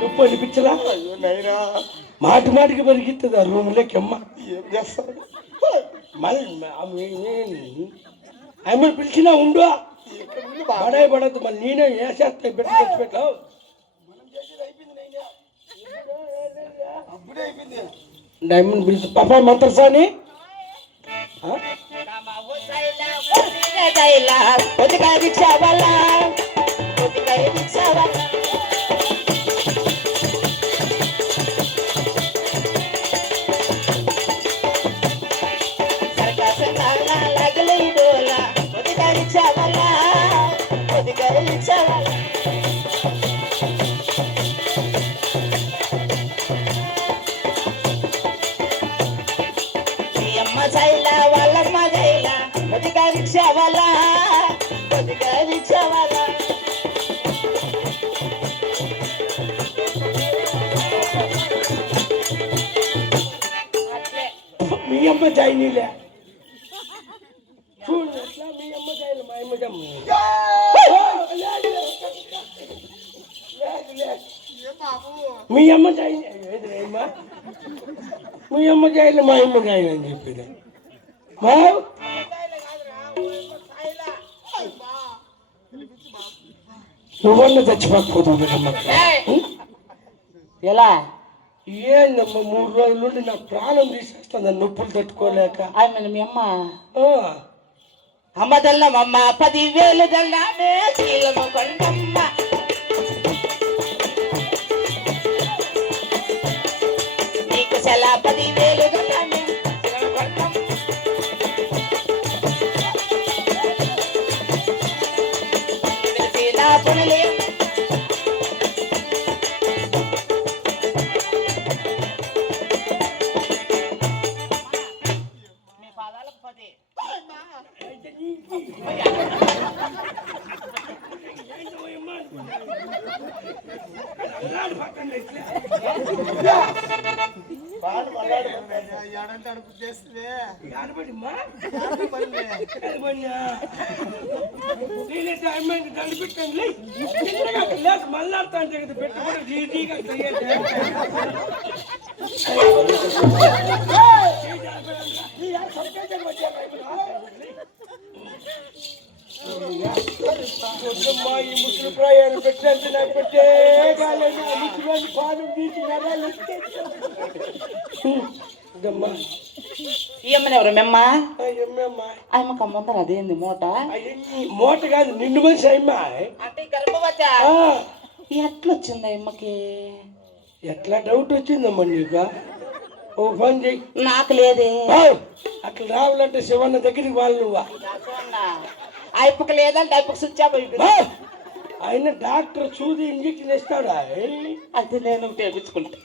నొప్పి అనిపించలా? అయ్యో నైనా మాటి మాటికి పెరిగిస్తుంది ఆ రూమ్లోకి అమ్మ ఏం చేస్తాను మళ్ళీ ఆమె పిలిచినా ఉండు. బడాయి పడద్దు మళ్ళీ నేనే వేసేస్తాయి పెట్టి తెచ్చి పెట్టావు డైమండ్ పిలిచి. పాప మంత్రసాని. రిక్షా వల్ల. రిక్షా వల్ల. మీ అమ్మ జాయినీలే చూడు ఎట్లా మీ అమ్మ జాయిన్ మా అమ్మ జమ్ము మీ అమ్మ జాయిన్ ఏదిరేమ్మా మీ అమ్మ జాయిన్ మా అమ్మ జాయిన్ అని చెప్పేది మా నువ్వన్న చచ్చిపోకపోతావు కదమ్మా ఎలా ఏందమ్మా మూడు రోజుల నుండి నా ప్రాణం తీసేస్తుంది నొప్పులు తట్టుకోలేక. ఆమె మీ అమ్మ. అమ్మ తెల్లమమ్మ పదివేలు తెల్లామే కొండమ్మ. నీకు సెల పదివేలు మళ్ళాడుతా అంటే కదా పెట్టుబడి ఈజీగా చెయ్యండి. ఈ ఆ సంకేతం వచ్చారా వద్దమ్మా, ఈ ముసలి ప్రాయాన్ని పెట్టంటే నాకు పెట్టే కాలేదు ఆ ముసలి పాదం తీసి నరాలు ఎత్తేసాను. ఇదమ్మా. ఈ అమ్మని ఎవరు? మెమ్మ అయ్యమ్మా ఆయమ్మక ముందర అదేంది? మూట? మూట కాదు నిండు మనిషి అయ్యమ్మా అంటే గర్భవత? ఆ, ఎట్లొచ్చింది అమ్మకి? ఎట్లా డౌట్ వచ్చిందమ్మా నీకు? ఓ పని చెయ్యి నాకు లేదే. అట్లా రావాలంటే శివన్న దగ్గరికి వాళ్ళు నువ్వా? అయిపోక లేదంటే అయిపోక స్విచ్ ఆఫ్ అయిపోయింది ఆయన డాక్టర్ సూది ఇంజక్షన్ ఇస్తాడా అది నేను ఉపయోగించుకుంటా.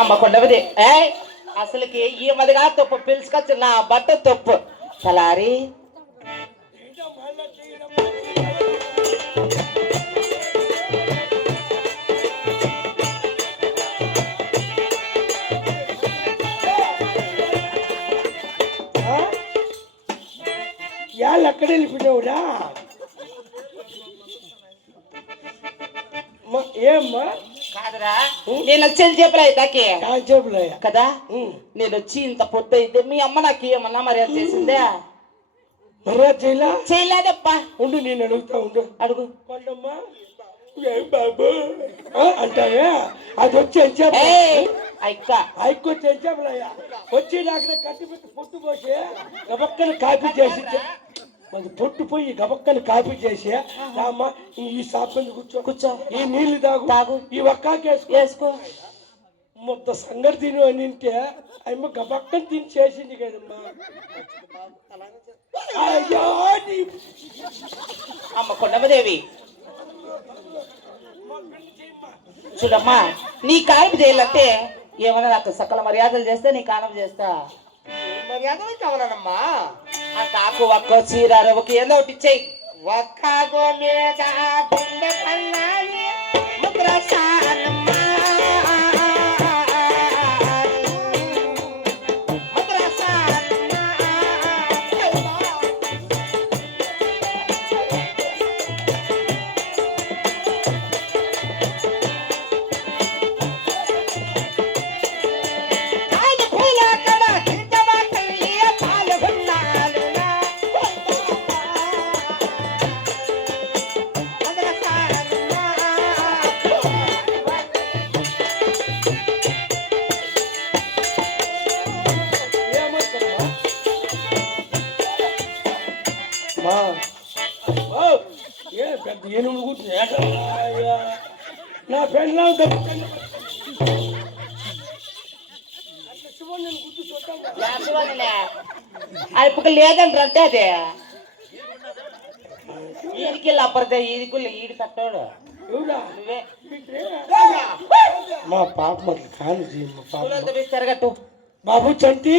అమ్మ కొండవది. ఏయ్ అసలుకి ఈ మదిగా తప్పు పిలుచుకొచ్చి నా బట్ట తప్పు. తలారి ఏమ్మా? కాదురా. నేను వచ్చేది చెప్పలే కదా? నేను వచ్చి ఇంత పొద్దు అయితే మీ అమ్మ నాకు ఏమన్నా మర్యాద చేసిందే? చేయలా? చేయలేదప్పా. ఉండు నేను అడుగుతా ఉండు. అడుగు. కొండమ్మా. ఏం బాబు. అంటావే? అది వచ్చి అక్క ఎంచేపులయ్యా వచ్చి నాకు కట్టి పెట్టి పొట్టు పోసి గబక్కని కాపీ చేసి మరి పొట్టు పోయి గబక్కని కాపీ చేసి రామ్మా ఈ షాప్ మీద కూర్చో? కూర్చో. ఈ నీళ్ళు తాగు. తాగు. ఈ ఒక్కాకేసుకో వేసుకో. మొత్తం సంగతి తిను అని తింటే అమ్మ గబక్కని తిని చేసింది కదమ్మా. అయ్యో నీ అమ్మ కొండమదేవి. చూడమ్మా నీ కాలం చేయాలంటే ఏమన్నా నాకు సకల మర్యాదలు చేస్తే నీ కాలం చేస్తా. మర్యాదలు కావాలనమ్మా. ఆ కాకు ఒక్కో చీర అరవకి ఏదో ఒకటి ఇచ్చేయి. ఒక్కగో మీద గుండె అప్పుడు లేదంటే అదే. ఈడికి అప్పటిదే ఈడికి ఈడి కట్టాడు. మా పాప కాను జీ, మా పాప తిరగట్టు బాబు చంటి.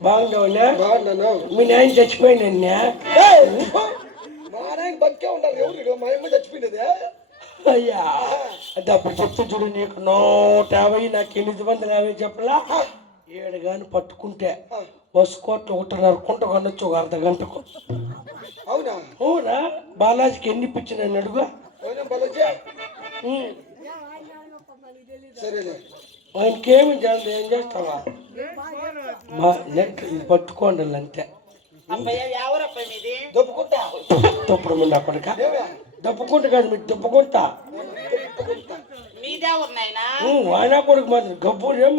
బాగున్నాను. మీ నాయన చచ్చిపోయినా మా నాయన బతికే ఉన్నారు ఎవరు మా అమ్మ చచ్చిపోయినది అయ్యా అది అప్పుడు చెప్తే చూడు నీకు నూట యాభై నాకు ఎనిమిది వందల యాభై చెప్పలా? ఏడు కానీ పట్టుకుంటే బస్సు కోట్లు ఒకటిన్నర కుంట కొనొచ్చు ఒక అర్ధ గంటకు. అవునా? అవునా? బాలాజీకి ఎన్ని ఇప్పించిన అడుగు. అవునా బలజా? సరేలే. ఆయనకి ఏమి చేయాలి ఏం చేస్తావా? మా నెట్ పట్టుకోండి అంతే. దొప్పుకుంటా. తప్పుడు ముందు ఏమే? దప్పుకుంటా కాదు మీరు దప్పుకుంటా. మీదే వాయనా కొడుకు మాత్రం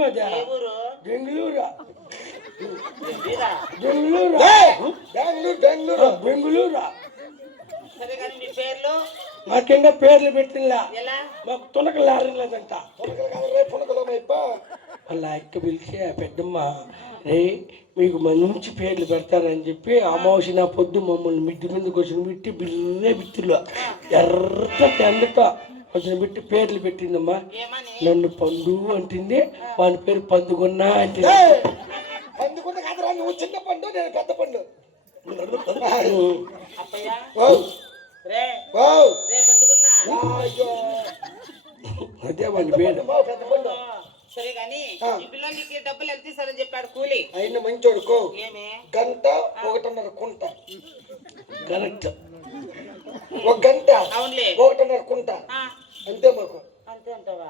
అది ఏ ఊరు? బెంగళూరు. బెంగళూరు? బెంగళూరు. బెంగళూరు సరే బెంగళూరు. కానీ మీ పేర్లు? పెట్టినలా ఎలా? మాకు తునకలు ఆడలేదంట పునకలు కాదు రే పునకలు అమ్మాయిప్ప వాళ్ళ అక్క పిలిచి పెద్దమ్మ రే మీకు మంచి పేర్లు పెడతారని చెప్పి అమావాస్య నా పొద్దు మమ్మల్ని మిద్ది మీద కొంచెం బిట్టి బిర్రే బిత్తులు ఎర్ర తెల్లట కొంచెం బిట్టి పేర్లు పెట్టిందమ్మా. ఏమని నన్ను పండు అంటుంది. వాని పేరు పందుకున్నా అంటుంది. పందుకుంట కాదురా నువ్వు చిన్న పండు నేను పెద్ద పండు. అప్పయ్య వావ్ రే! వావ్ రే పండుకున్నా అయ్యో! అదే వాని పేరు. సరే కానీ ఈ పిల్లలకి డబ్బులు ఎంత ఇస్తారని చెప్పాడు కూలి. అయిన మంచోడు కో ఏమి? గంట ఒకటిన్నర కుంట. కరెక్ట్. ఒక గంట అవునులే. ఒకటిన్నర కుంట. ఆ, అంతే మాకు. అంతే అంటావా?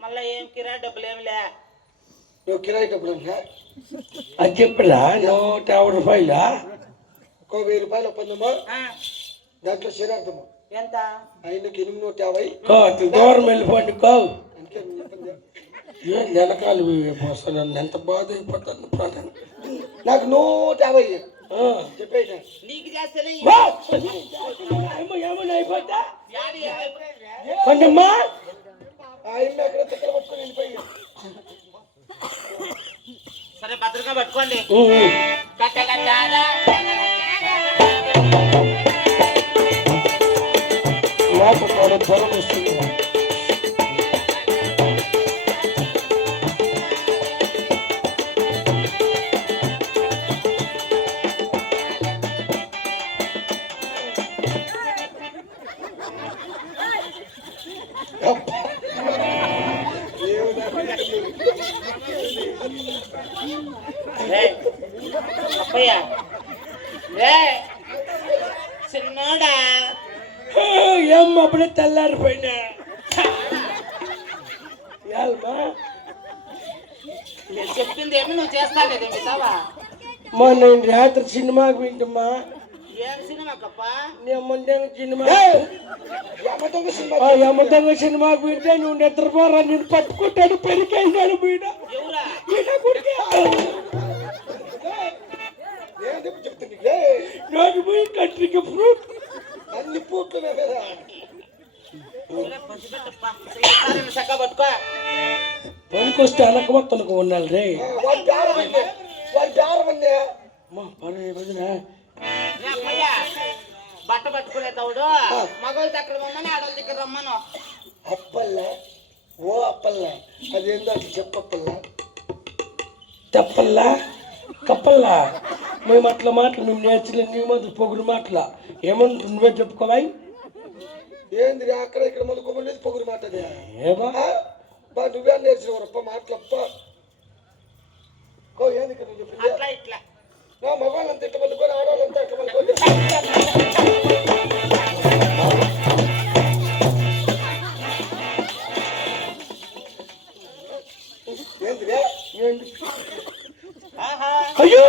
మళ్ళా ఏం కిరా డబ్బులు ఏమి లే. నువ్వు కిరాయి డబ్బులు అది చెప్పరా నూట యాభై రూపాయలా? ఒక వెయ్యి రూపాయలు ఒప్పందమ్మా దాంట్లో శరీరార్థము ఎంత? ఆయనకి ఎనిమిది నూట యాభై. దూరం వెళ్ళిపోండి కో. అంతే. ఏం నెలకాలు అసలు ఎంత బాధ అయిపోతుంది ప్రాణం? నాకు నూట యాభై. ఆ. చెప్పేసా నీకు చేస్తేనే అయిపోతా? ఆయన అక్కడ తిక్కలు పట్టుకొని వెళ్ళిపోయి సరే భద్రంగా పట్టుకోండి? నాకు కూడా జ్వరం వస్తుంది. చిన్నోడా? ఏం అప్పుడే తెల్లారిపోయినా? నేను చెప్పింది ఏమి? నువ్వు చేస్తా లేదు మిగతావా మా నేను రాత్రి సినిమాకి వింటమ్మా ఏం సినిమా నేను యమతంగ సినిమాకి వింటే నువ్వు నిద్రపోరా నేను పట్టుకుంటాడు పెరికైనాడు బీడ నాకు పోయి కంట్రీకి ఫ్రూట్. అన్ని పూట్లనే కదా. పనికొస్తే అనకమొత్తనకు ఉండాలి రే. పని అప్పయ్య బట్ట పట్టుకునే తవుడు. మగవాళ్ళ దగ్గర రమ్మని ఆడవాళ్ళ దగ్గర రమ్మను. అప్పల్ల ఓ అప్పల్ల అదేందో అది చెప్పప్పల్ల. తెప్పల్లా? కప్పల్లా? మేము అట్లా మాటలు మేము నేర్చలే నీ మంది పొగుడు మాటల. ఏమన్నా నువ్వే చెప్పుకోవా ఏంది అక్కడ ఇక్కడ మళ్ళీ కొమ్మలేదు పొగురు మాటది ఏమా బా? నువ్వే నేర్చిన రప్ప మాటలప్ప. కో ఏంది ఇక్కడ నువ్వు చెప్పింది? అట్లా ఇట్లా. నా మగవాళ్ళంతా ఇట్ట పలుకొని ఆడవాళ్ళంతా ఇట్ట పలుకొని ஐயோ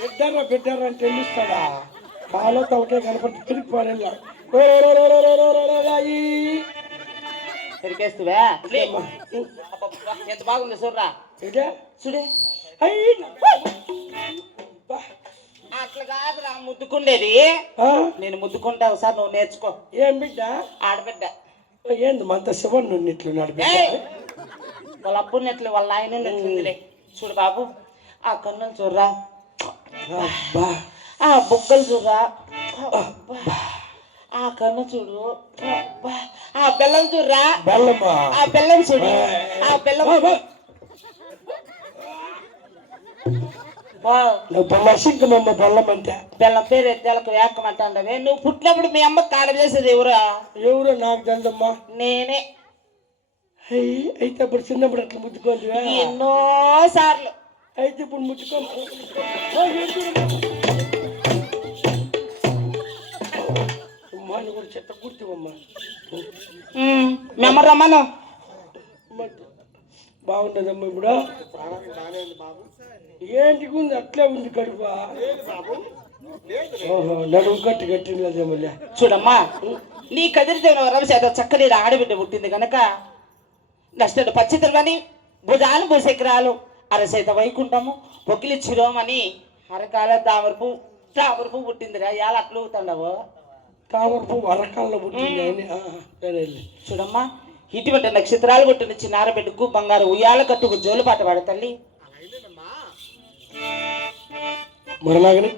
బిడ్డరా బిడ్డరా అని తెలుస్తాడా కాలో తలకే కనపడి తిరిగి పోరెళ్ళా తిరిగేస్తువా ఎంత బాగుంది చూడరా చూడే అయ్యి అట్లా కాదురా ముద్దుకుండేది. నేను ముద్దుకుంటా ఒకసారి నువ్వు నేర్చుకో. ఏం బిడ్డ? ఆడబిడ్డ. ఏంది మంత శివన్ ఏయ్! వాళ్ళ అప్పుడు నెట్లు వాళ్ళ ఆయన నెట్లుందిలే. చూడు బాబు ఆ కన్నులు చూడరా. ఆ బుగ్గలు చూడరా. ఆ కన్ను చూడు. ఆ బెల్లం చూడరా. ఆ బెల్లం చూడు. ఆ బెల్లం అబ్బా. బా, నువ్వు బెల్ల అంటే బెల్లం పేరు ఎత్తేలకు వేకమంటాండవే నువ్వు పుట్టినప్పుడు మీ అమ్మ కాడ చేసేది ఎవరా? ఎవరో? నాకు తెలుదమ్మా. నేనే. అయితే అప్పుడు చిన్నప్పుడు అట్లా ముట్టుకోండి ఎన్నో సార్లు. అయితే ఇప్పుడు అమ్మాని కూడా చెత్త గుర్తివమ్మా ఉమ్, మీ అమ్మ రమ్మను. బాగుండదమ్మా ఇప్పుడు. ఏంటికి ఉంది అట్లే ఉంది కడుపా. ఓహో నడుము కట్టి కట్టినదే మళ్ళీ. చూడమ్మా నీ కదిరితే రమచేత చక్కని ఆడబిడ్డ పుట్టింది కనుక నష్టడు పచ్చితరమని భుజాలు భూశక్రాలు అరసేత వైకుంఠము పొకిలి చిరోమని అరకాల దామరపు దామరపు పుట్టిందిరా. ఇవాళ అట్లు ఊగుతాండవు? తామర పువ్వు అరకాల్లో పుట్టింది. చూడమ్మా ఇటువంటి నక్షత్రాలు కొట్టిన చిన్నార బిడ్డకు బంగారు ఉయ్యాల కట్టుకు జోలుపాట పాడు తల్లి. మరలాగని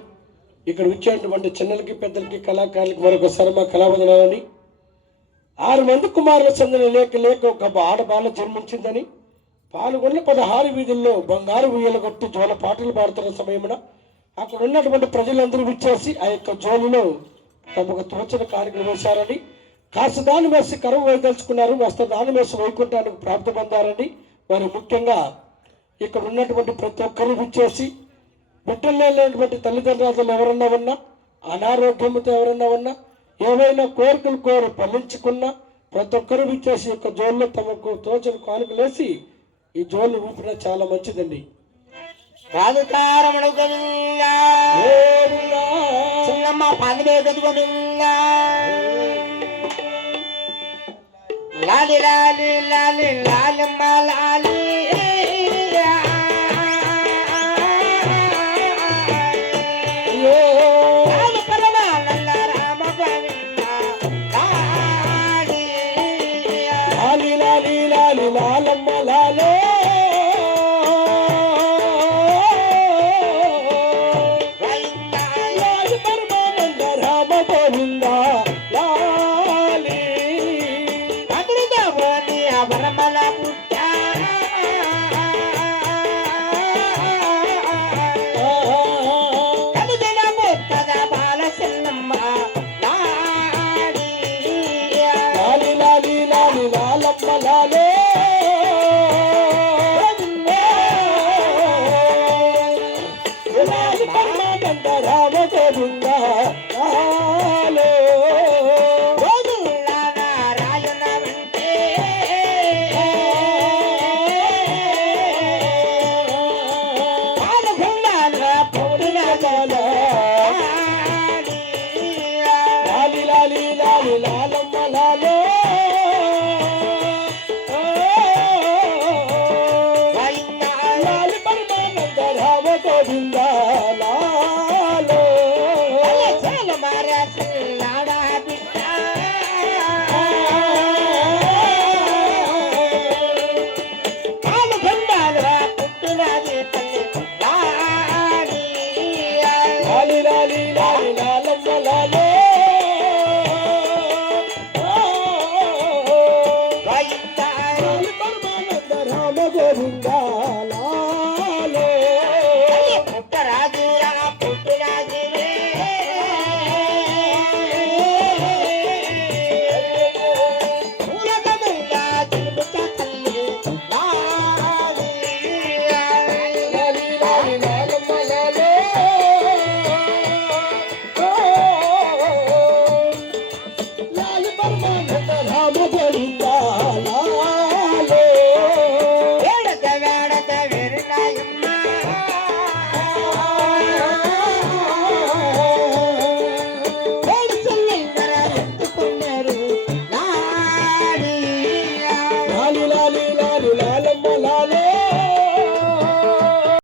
ఇక్కడ వచ్చేటువంటి చిన్నలకి పెద్దలకి కళాకారులకి మరొకసారి మా కళాబంధనాలని ఆరు మంది కుమారుల చెందిన లేక లేక ఒక ఆడబాల జన్మించిందని. పాల్గొన్న పదహారు వీధుల్లో బంగారు ఉయ్యల కొట్టి జోల పాటలు పాడుతున్న సమయమున అక్కడ ఉన్నటువంటి ప్రజలందరూ విచ్చేసి ఆ యొక్క జోలులో తమకు తోచిన కార్యక్రమం వేశారని కాస్త దానం వేసి కరువు వేయదలుచుకున్నారు. వస్త దానం వేసి వైకుంఠానికి ప్రాప్తి పొందారని వారు ముఖ్యంగా ఇక్కడ ఉన్నటువంటి ప్రతి ఒక్కరు విచ్చేసి బిడ్డలు లేనటువంటి తల్లిదండ్రులు ఎవరన్నా ఉన్నా అనారోగ్యంతో ఎవరన్నా ఉన్నా ఏవైనా కోరికలు కోరి ఫలించుకున్నా ప్రతి ఒక్కరు విచ్చేసి ఈ యొక్క జోల్లో తమకు తోచిన కానుకలేసి ఈ జోలు ఊపిన చాలా మంచిదండి. చిన్నమ్మ పదివే लाली लाली लाली लाल मा लाल